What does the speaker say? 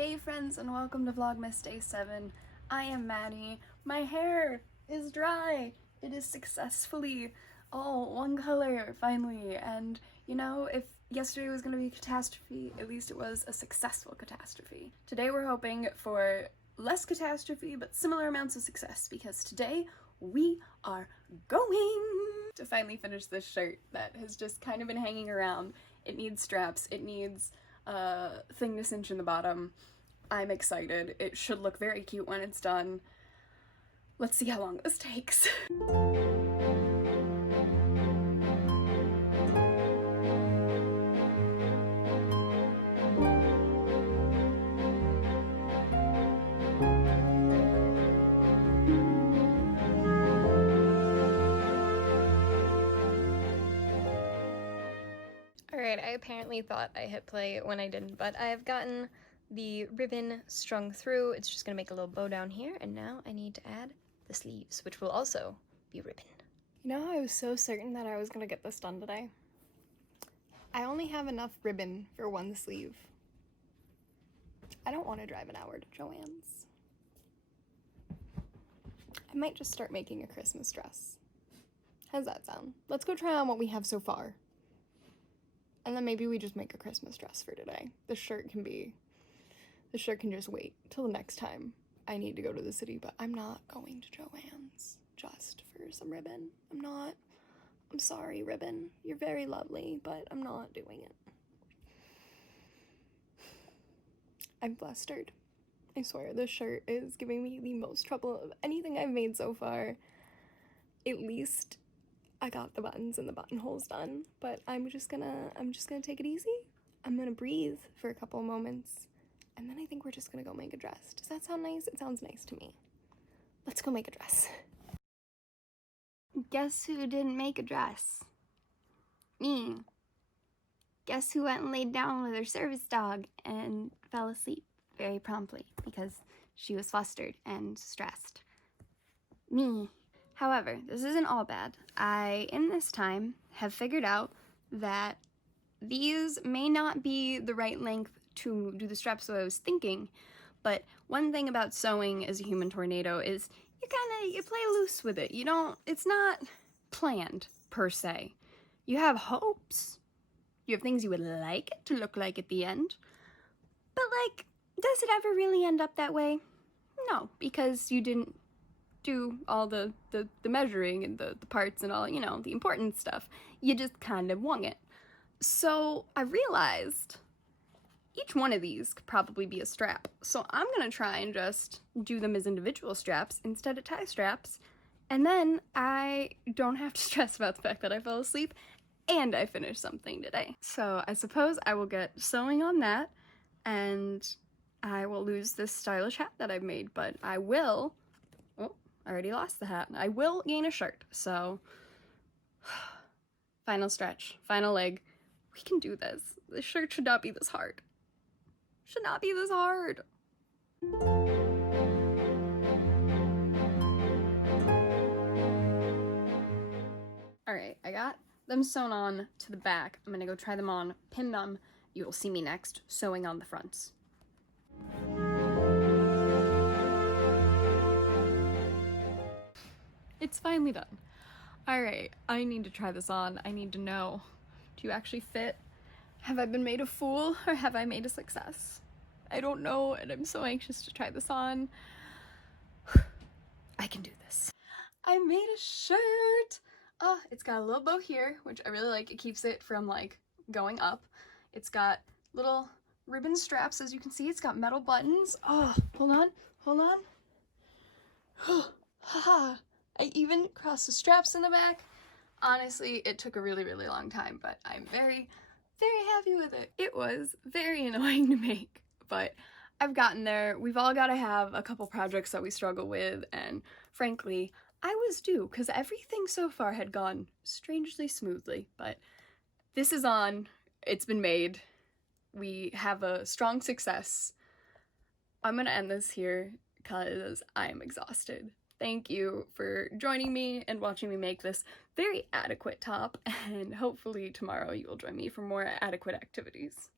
day, friends, and welcome to Vlogmas Day 7. I am Maddie. My hair is dry. It is successfully all one color, finally. And, you know, if yesterday was going to be a catastrophe, at least it was a successful catastrophe. Today we're hoping for less catastrophe, but similar amounts of success, because today we are going to finally finish this shirt that has just kind of been hanging around. It needs straps, it needs thing to cinch in the bottom. I'm excited. It should look very cute when it's done. Let's see how long this takes. Alright, I apparently thought I hit play when I didn't, but I've gotten the ribbon strung through. It's just gonna make a little bow down here, and now I need to add the sleeves, which will also be ribbon. You know how I was so certain that I was gonna get this done today? I only have enough ribbon for one sleeve. I don't want to drive an hour to Joann's. I might just start making a Christmas dress. How's that sound? Let's go try on what we have so far. And then maybe we just make a Christmas dress for today. The shirt can just wait till the next time I need to go to the city, but I'm not going to Joann's just for some ribbon. I'm sorry, ribbon. You're very lovely, but I'm not doing it. I'm flustered. I swear, this shirt is giving me the most trouble of anything I've made so far. At least I got the buttons and the buttonholes done, but I'm just gonna take it easy. I'm gonna breathe for a couple of moments, and then I think we're just gonna go make a dress. Does that sound nice? It sounds nice to me. Let's go make a dress. Guess who didn't make a dress? Me. Guess who went and laid down with her service dog and fell asleep very promptly because she was flustered and stressed? Me. However, this isn't all bad. I, in this time, have figured out that these may not be the right length to do the straps the way I was thinking, but one thing about sewing as a human tornado is you play loose with it. It's not planned, per se. You have hopes. You have things you would like it to look like at the end, but, does it ever really end up that way? No, because you didn't do all the measuring and the parts and all, the important stuff. You just kind of wung it. So I realized each one of these could probably be a strap. So I'm gonna try and just do them as individual straps instead of tie straps. And then I don't have to stress about the fact that I fell asleep and I finished something today. So I suppose I will get sewing on that, and I will lose this stylish hat that I've made, but I will, oh, I already lost the hat. I will gain a shirt, so final stretch, final leg. We can do this. This shirt should not be this hard. Should not be this hard. Alright, I got them sewn on to the back. I'm gonna go try them on, pin them. You will see me next sewing on the fronts. It's finally done. Alright, I need to try this on. I need to know, do you actually fit? Have I been made a fool, or have I made a success? I don't know, and I'm so anxious to try this on. I can do this. I made a shirt! It's got a little bow here, which I really like. It keeps it from, going up. It's got little ribbon straps, as you can see. It's got metal buttons. Oh, hold on. Haha. I even crossed the straps in the back. Honestly, it took a really, really long time, but I'm very, very happy with it. It was very annoying to make, but I've gotten there. We've all got to have a couple projects that we struggle with, and frankly, I was due, because everything so far had gone strangely smoothly, but this is on. It's been made. We have a strong success. I'm gonna end this here because I'm exhausted. Thank you for joining me and watching me make this very adequate top, and hopefully tomorrow you will join me for more adequate activities.